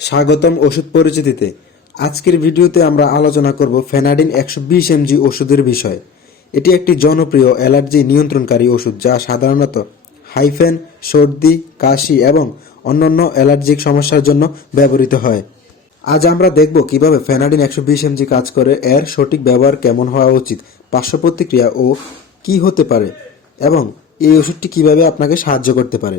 স্বাগতম ওষুধ পরিচিতিতে। আজকের ভিডিওতে আমরা আলোচনা করব ফেনাডিন একশো বিশ এমজি ওষুধের বিষয়। এটি একটি জনপ্রিয় অ্যালার্জি নিয়ন্ত্রণকারী ওষুধ যা সাধারণত হাইফেন, সর্দি, কাশি এবং অন্যান্য অ্যালার্জিক সমস্যার জন্য ব্যবহৃত হয়। আজ আমরা দেখব কীভাবে ফেনাডিন একশো বিশ এমজি কাজ করে, এর সঠিক ব্যবহার কেমন হওয়া উচিত, পার্শ্ব প্রতিক্রিয়া ও কি হতে পারে এবং এই ওষুধটি কীভাবে আপনাকে সাহায্য করতে পারে।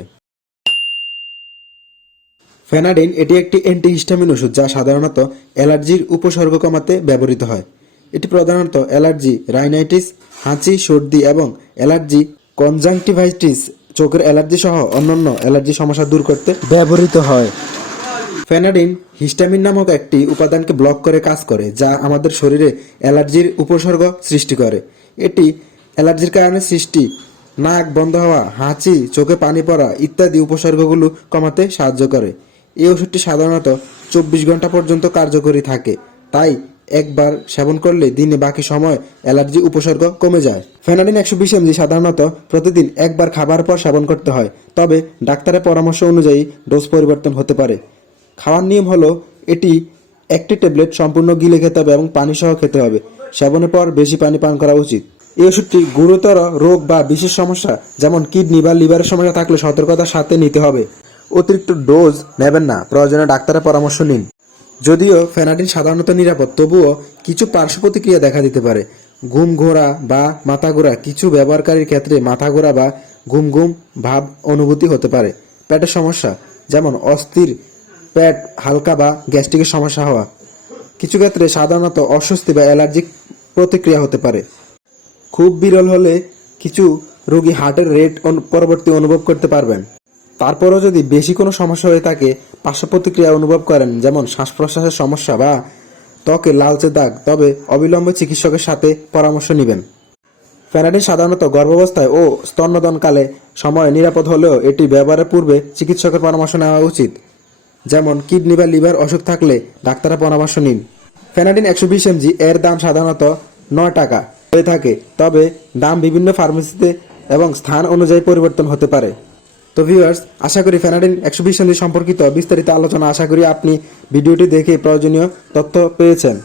ফেনাডিন এটি একটি অ্যান্টিহিস্টামিন ওষুধ যা সাধারণত অ্যালার্জির উপসর্গ কমাতে ব্যবহৃত হয়। এটি প্রধানত অ্যালার্জি, রাইনাইটিস, হাঁচি, সর্দি এবং অ্যালার্জি, কনজাংটিভাইটিস, চোখের অ্যালার্জি সহ অন্যান্য অ্যালার্জি সমস্যা দূর করতে ব্যবহৃত হয়। ফেনাডিন হিস্টামিন নামক একটি উপাদানকে ব্লক করে কাজ করে, যা আমাদের শরীরে অ্যালার্জির উপসর্গ সৃষ্টি করে। এটি অ্যালার্জির কারণে সৃষ্টি, নাক বন্ধ হওয়া, হাঁচি, চোখে পানি পড়া ইত্যাদি উপসর্গগুলো কমাতে সাহায্য করে। এই ওষুধটি সাধারণত চব্বিশ ঘণ্টা পর্যন্ত কার্যকরী থাকে। তাই একবার সেবন করলে দিনে বাকি সময় অ্যালার্জি উপসর্গ কমে যায়। ফেনাডিন একশো বিশ এমজি সাধারণত প্রতিদিন একবার খাবার পর সেবন করতে হয়। তবে ডাক্তারের পরামর্শ অনুযায়ী ডোজ পরিবর্তন হতে পারে। খাওয়ার নিয়ম হলো, এটি একটি ট্যাবলেট সম্পূর্ণ গিলে খেতে হবে এবং পানি সহ খেতে হবে। সেবনের পর বেশি পানি পান করা উচিত। এই ওষুধটি গুরুতর রোগ বা বিশেষ সমস্যা, যেমন কিডনি বা লিভারের সমস্যা থাকলে সতর্কতার সাথে নিতে হবে। অতিরিক্ত ডোজ নেবেন না। প্রয়োজনে ডাক্তারের পরামর্শ নিন। যদিও ফেনাডিন সাধারণত নিরাপদ, তবুও কিছু পার্শ্ব প্রতিক্রিয়া দেখা দিতে পারে। ঘুম ঘোরা বা মাথা ঘোরা কিছু ব্যবহারকারীর ক্ষেত্রে মাথা ঘোরা বা ঘুম ঘুম ভাব অনুভূতি হতে পারে। পেটের সমস্যা, যেমন অস্থির পেট, হালকা বা গ্যাস্ট্রিকের সমস্যা হওয়া। কিছু ক্ষেত্রে সাধারণত অস্বস্তি বা অ্যালার্জিক প্রতিক্রিয়া হতে পারে। খুব বিরল হলে কিছু রোগী হার্টের রেট পরবর্তী অনুভব করতে পারবেন। তারপরও যদি বেশি কোনো সমস্যা হয়ে থাকে পার্শ্ব প্রতিক্রিয়া অনুভব করেন, যেমন শ্বাস প্রশ্বাসের সমস্যা বা ত্বকে লালচে দাগ, তবে অবিলম্বে চিকিৎসকের সাথে পরামর্শ নেবেন। ফেনাডিন সাধারণত গর্ভাবস্থায় ও স্তন্যদানকালে সময় নিরাপদ হলেও এটি ব্যবহারের পূর্বে চিকিৎসকের পরামর্শ নেওয়া উচিত। যেমন কিডনি বা লিভার অসুখ থাকলে ডাক্তারের পরামর্শ নিন। ফেনাডিন একশো বিশ এমজি, এর দাম সাধারণত নয় টাকা হয়ে থাকে, তবে দাম বিভিন্ন ফার্মেসিতে এবং স্থান অনুযায়ী পরিবর্তন হতে পারে। তো ভিউয়ার্স আশা করি ফেনাডিন একশো বিশ সন্ধি সম্পর্কিত বিস্তারিত আলোচনা, আশা করি আপনি ভিডিওটি দেখে প্রয়োজনীয় তথ্য পেয়েছেন।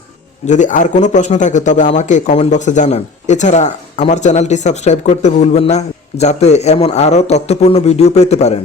যদি আর কোনো প্রশ্ন থাকে, তবে আমাকে কমেন্ট বক্সে জানান। এছাড়া, আমার চ্যানেলটি সাবস্ক্রাইব করতে ভুলবেন না, যাতে এমন আরও তথ্যপূর্ণ ভিডিও পেতে পারেন।